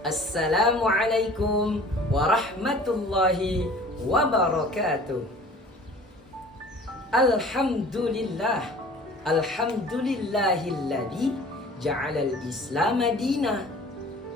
Assalamualaikum warahmatullahi wabarakatuh. Alhamdulillah, alhamdulillahilladzi ja'alal Islam dina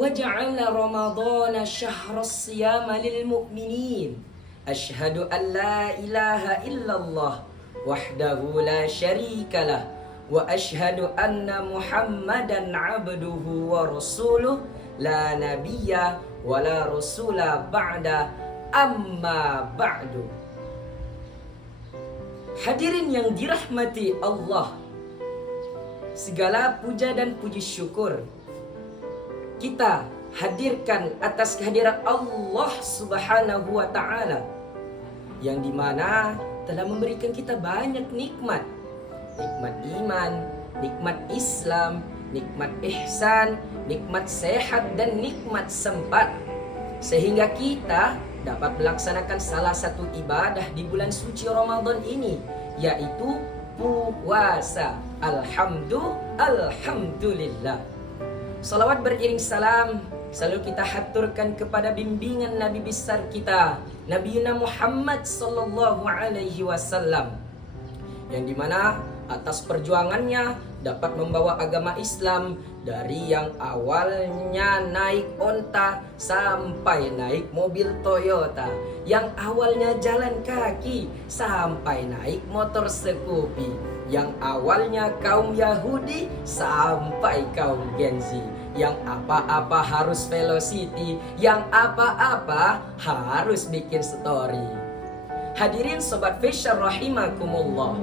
wa ja'ala Ramadhana syahras siyama lil mu'minin. Asyhadu an la ilaha illallah wahdahu la syarikalah wa asyhadu anna Muhammadan abduhu wa rasuluh la nabiyya wa la rasula ba'da amma ba'du. Hadirin yang dirahmati Allah, segala puja dan puji syukur kita hadirkan atas kehadiran Allah Subhanahu wa ta'ala, yang dimana telah memberikan kita banyak nikmat. Nikmat iman, nikmat Islam, nikmat ihsan, nikmat sehat, dan nikmat sempat, sehingga kita dapat melaksanakan salah satu ibadah di bulan suci Ramadan ini, yaitu puasa. Alhamdulillah. Salawat beriring salam selalu kita haturkan kepada bimbingan Nabi besar kita, Nabi Muhammad sallallahu alaihi wasallam, yang dimana atas perjuangannya dapat membawa agama Islam dari yang awalnya naik onta sampai naik mobil Toyota, yang awalnya jalan kaki sampai naik motor Scoopy, yang awalnya kaum Yahudi sampai kaum Gen Z, yang apa-apa harus velocity, yang apa-apa harus bikin story. Hadirin sobat Faisal rahimakumullah,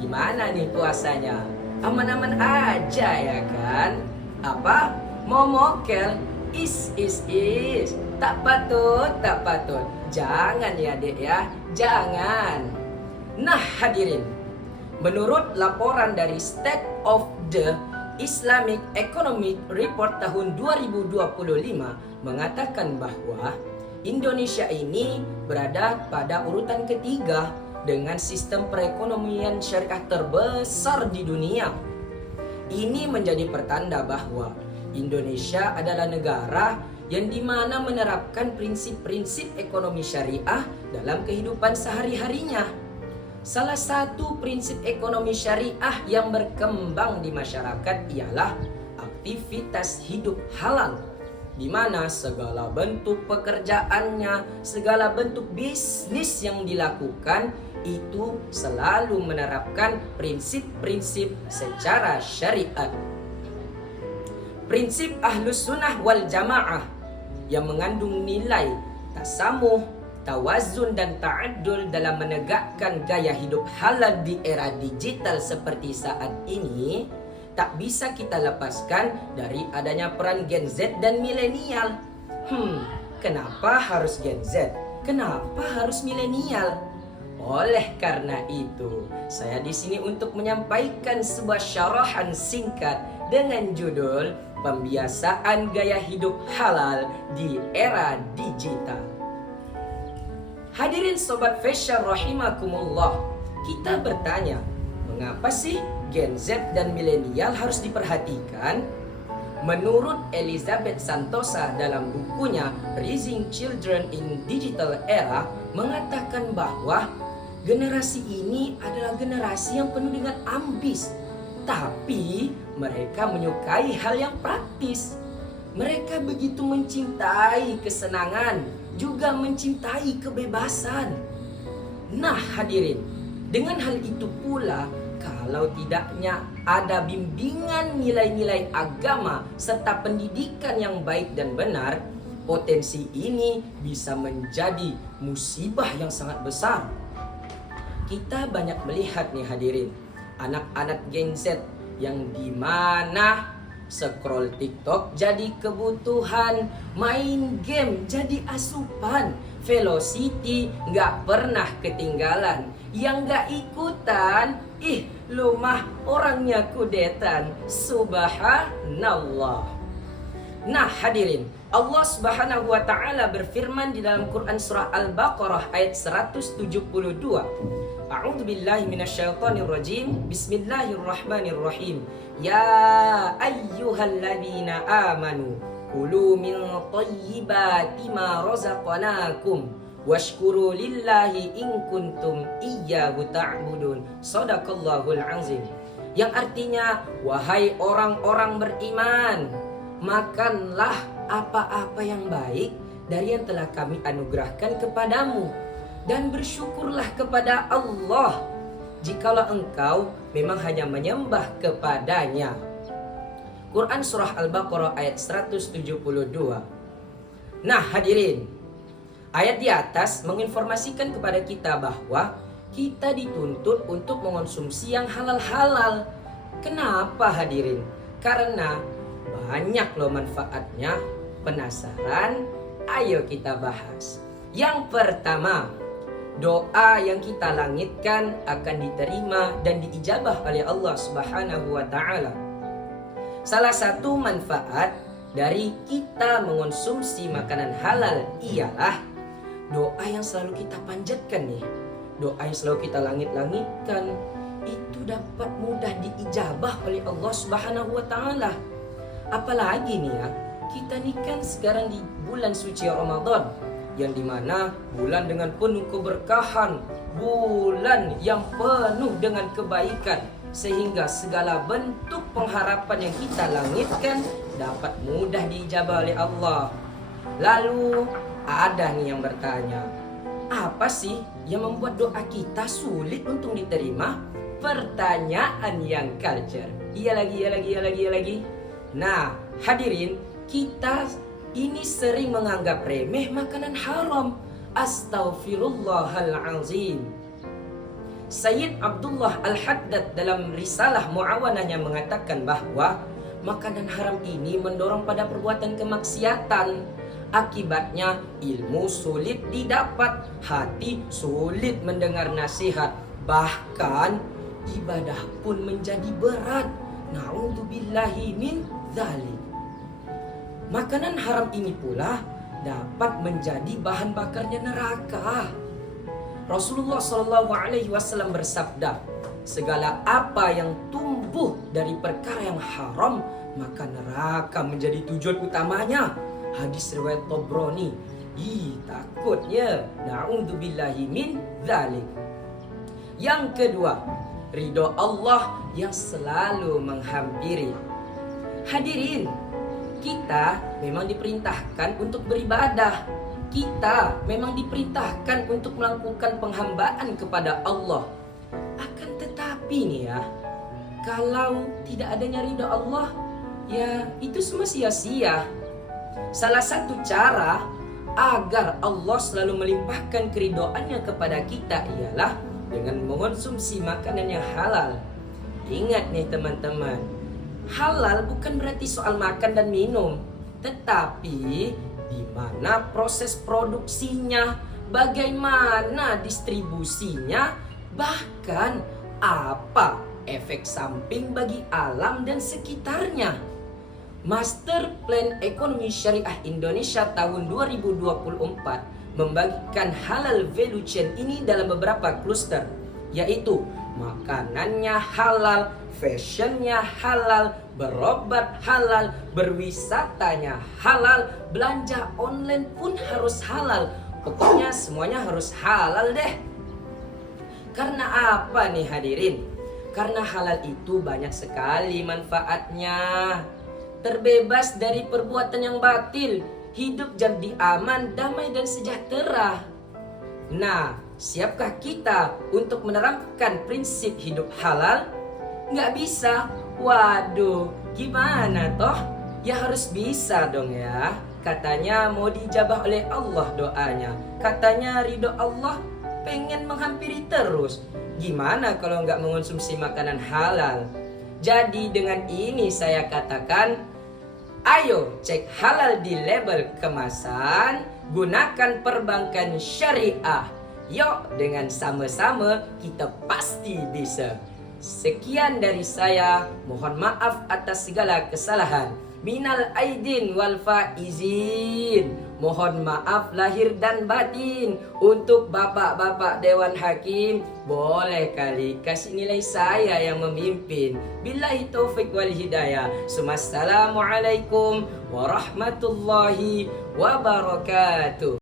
gimana nih puasanya? Aman-aman aja ya kan? Apa? Mau mokel? Is. Tak patut. Jangan ya dek ya, jangan. Nah hadirin, menurut laporan dari State of the Islamic Economic Report tahun 2025 mengatakan bahwa Indonesia ini berada pada urutan ketiga dengan sistem perekonomian syariah terbesar di dunia. Ini menjadi pertanda bahwa Indonesia adalah negara yang dimana menerapkan prinsip-prinsip ekonomi syariah dalam kehidupan sehari-harinya. Salah satu prinsip ekonomi syariah yang berkembang di masyarakat ialah aktivitas hidup halal, di mana segala bentuk pekerjaannya, segala bentuk bisnis yang dilakukan itu selalu menerapkan prinsip-prinsip secara syariat. Prinsip Ahlus Sunnah wal Jamaah yang mengandung nilai tasamuh, tawazun, dan ta'adul dalam menegakkan gaya hidup halal di era digital seperti saat ini tak bisa kita lepaskan dari adanya peran Gen Z dan milenial. Kenapa harus Gen Z? Kenapa harus milenial? Oleh karena itu, saya di sini untuk menyampaikan sebuah syarahan singkat dengan judul Pembiasaan Gaya Hidup Halal di Era Digital. Hadirin sobat Faisal rahimakumullah, kita bertanya, mengapa sih Gen Z dan milenial harus diperhatikan? Menurut Elizabeth Santosa dalam bukunya Raising Children in Digital Era mengatakan bahwa generasi ini adalah generasi yang penuh dengan ambis, tapi mereka menyukai hal yang praktis. Mereka begitu mencintai kesenangan, juga mencintai kebebasan. Nah hadirin, dengan hal itu pula, kalau tidaknya ada bimbingan nilai-nilai agama serta pendidikan yang baik dan benar, potensi ini bisa menjadi musibah yang sangat besar. Kita banyak melihat nih hadirin, anak-anak Gen Z yang dimana scroll TikTok jadi kebutuhan, main game jadi asupan, velocity nggak pernah ketinggalan. Yang nggak ikutan, lu mah orangnya kudetan. Subhanallah. Nah hadirin, Allah Subhanahu wa ta'ala berfirman di dalam Quran surah Al-Baqarah ayat 172. A'udzu billahi minasyaitonir rajim. Bismillahirrahmanirrahim. Ya ayyuhalladzina amanu kulu min thayyibati ma razaqnakum washkuru lillahi in kuntum iyyahu ta'budun. Shadaqallahul azim. Yang artinya, wahai orang-orang beriman, makanlah apa-apa yang baik dari yang telah kami anugerahkan kepadamu, dan bersyukurlah kepada Allah jikalau engkau memang hanya menyembah kepadanya. Quran Surah Al-Baqarah ayat 172. Nah hadirin, ayat di atas menginformasikan kepada kita bahwa kita dituntut untuk mengonsumsi yang halal-halal. Kenapa hadirin? Karena banyak loh manfaatnya. Penasaran? Ayo kita bahas. Yang pertama, doa yang kita langitkan akan diterima dan diijabah oleh Allah Subhanahu wa taala. Salah satu manfaat dari kita mengonsumsi makanan halal ialah doa yang selalu kita panjatkan nih. Doa yang selalu kita langit-langitkan itu dapat mudah diijabah oleh Allah Subhanahu wa taala. Apalagi nih ya, kita nih kan sekarang di bulan suci Ramadan, yang dimana bulan dengan penuh keberkahan, bulan yang penuh dengan kebaikan, sehingga segala bentuk pengharapan yang kita langitkan dapat mudah diijabah oleh Allah. Lalu ada nih yang bertanya, apa sih yang membuat doa kita sulit untuk diterima? Pertanyaan yang culture. Iya lagi. Nah hadirin, kita ini sering menganggap remeh makanan haram. Astaghfirullahalazim. Sayyid Abdullah Al-Haddad dalam risalah Mu'awanahnya mengatakan bahwa makanan haram ini mendorong pada perbuatan kemaksiatan. Akibatnya ilmu sulit didapat, hati sulit mendengar nasihat, bahkan ibadah pun menjadi berat. Na'udzubillahi min dzalik. Makanan haram ini pula dapat menjadi bahan bakarnya neraka. Rasulullah SAW bersabda, segala apa yang tumbuh dari perkara yang haram, maka neraka menjadi tujuan utamanya. Hadis riwayat Tabrani. Takutnya. Na'udzubillahi min dzalik. Yang kedua, ridho Allah yang selalu menghampiri. Hadirin, kita memang diperintahkan untuk beribadah. Kita memang diperintahkan untuk melakukan penghambaan kepada Allah. Akan tetapi nih ya, kalau tidak adanya ridha Allah, ya itu semua sia-sia. Salah satu cara agar Allah selalu melimpahkan keridhoannya kepada kita ialah dengan mengonsumsi makanan yang halal. Ingat nih teman-teman, halal bukan berarti soal makan dan minum, tetapi di mana proses produksinya, bagaimana distribusinya, bahkan apa efek samping bagi alam dan sekitarnya. Master Plan Ekonomi Syariah Indonesia tahun 2024 membagikan halal value chain ini dalam beberapa kluster, yaitu makanannya halal, fashionnya halal, berobat halal, berwisatanya halal, belanja online pun harus halal. Pokoknya semuanya harus halal deh. Karena apa nih hadirin? Karena halal itu banyak sekali manfaatnya. Terbebas dari perbuatan yang batil, hidup jadi aman, damai dan sejahtera. Nah, siapkah kita untuk menerapkan prinsip hidup halal? Nggak bisa. Waduh, gimana toh? Ya harus bisa dong ya. Katanya mau dijabah oleh Allah doanya. Katanya ridho Allah pengen menghampiri terus. Gimana kalau nggak mengonsumsi makanan halal? Jadi dengan ini saya katakan, ayo cek halal di label kemasan, gunakan perbankan syariah. Yuk dengan sama-sama kita pasti bisa. Sekian dari saya, mohon maaf atas segala kesalahan. Minal aidin wal faizin. Mohon maaf lahir dan batin. Untuk bapak-bapak Dewan Hakim, boleh kali kasih nilai saya yang memimpin. Billahi taufik wal hidayah. Assalamualaikum warahmatullahi wabarakatuh.